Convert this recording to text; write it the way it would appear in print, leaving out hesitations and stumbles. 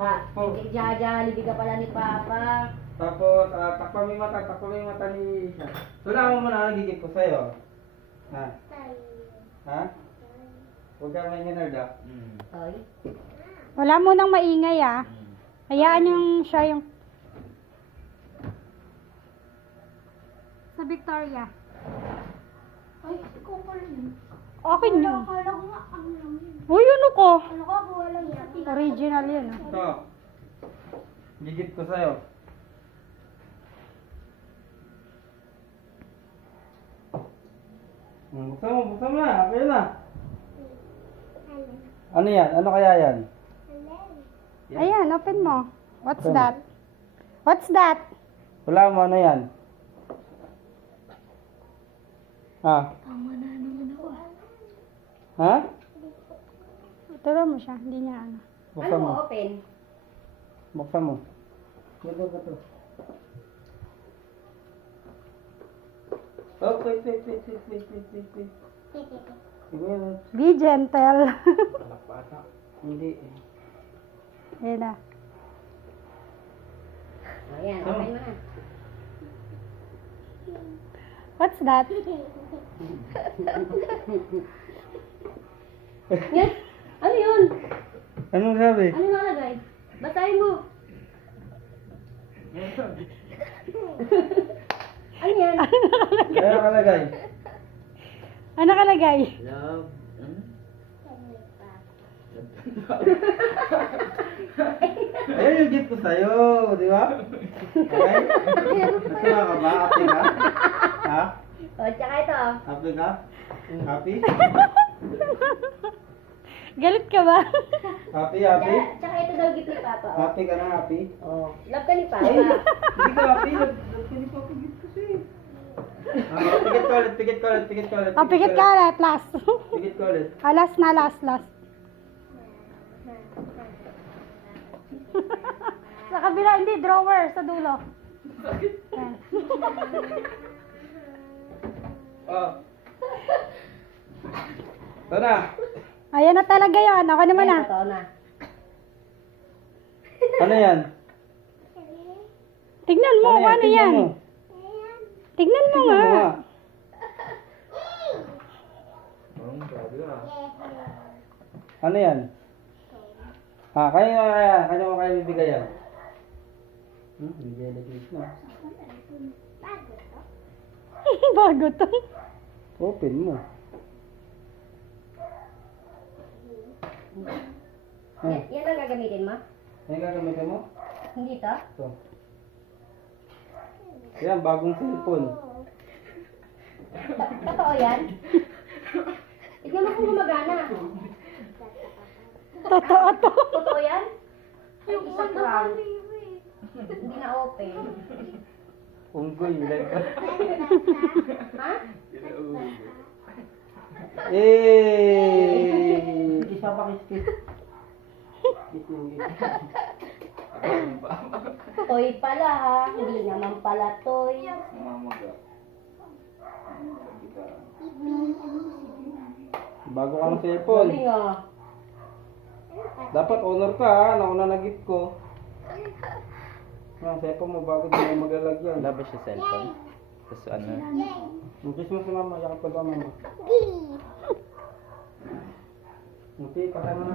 Jollibee ka pala ni Papa. Tapos, takpan mo yung mata ni Isha. Wala mo muna, nagigit ko sa'yo. Ha? Ha? Huwag ka may hinarda. Oy. Wala mo nang maingay ah. Hayaan yung siya yung... Sa Victoria. Ay, ikaw pala yun. Akin yun. Akala ko nga, ano lang yun. Uy, ano ko? Ano ka, kuha lang yan. Original yun ah. Ito. Gigit ko sa'yo. Buksan mo na. Okay na. Ano yan? Ano kaya yan? Ayan, open mo. What's that? What's that? Wala mo, ano yan? Ha? Tama na naman ako. Ha? Turo mo siya, hindi niya ano. Buksan Ano mo. mo, open? Buksan mo. Ito. Oh, wait. Be gentle. Hindi. Ayan na. Ayan, open mo na. What's that? Yan! Ano yun? Anong sabi? Ano nalagay? Basahin mo. Ano yan? Ano nakalagay? Ano nakalagay? Love. Ayun yung gift ko sa'yo, di ba? Okay? Natuwa ka ba? Happy ka? Ha? O, tsaka ito. Happy ka? Happy? Galit ka ba? Happy? Tsaka ito daw gift ni Papa. Oh. Happy ka na, happy? Oh, love ka ni Papa. Ay, hindi ka happy. Love ka ni Papa gift kasi. Pikit ko ulit. Oh, pikit ka ulit, last. Pikit ko ulit. Ah, last na, last. Sa kabila, hindi, drawer, sa dulo. Ayan. Oh. Ito na. Ayan na talaga yun. Ako naman Ayan, ah. totoo na. Ano yan? Tignan mo, ano Tingnan yan? mo. Tignan mo Tingnan nga. mo nga. Ano yan? Kanino mo kaya bibigay yan? Bibigay na gift na. Bago to. Open mo. Yan ang gagamitin mo? Ano yung gagamitin mo? Hindi to? Ito. Yan, bagong cellphone. Totoo yan? Tignan mo kung gumagana. Totoo to. Totoo yan? Yung Isa una lang. Hindi na open. Unggoy. Ha? Isa pa kiss. Toy pala ha. Hindi naman pala toy. Bago ka ng cellphone. Galing ah. Dapat honor ka ha. Nauna na gift ko. Ang cellphone mo bago di mo maglalagyan. Wala ba siya cellphone? Tapos ano? Kiss mo si mama. Yakap ka ba mama? Muti, patay mo na.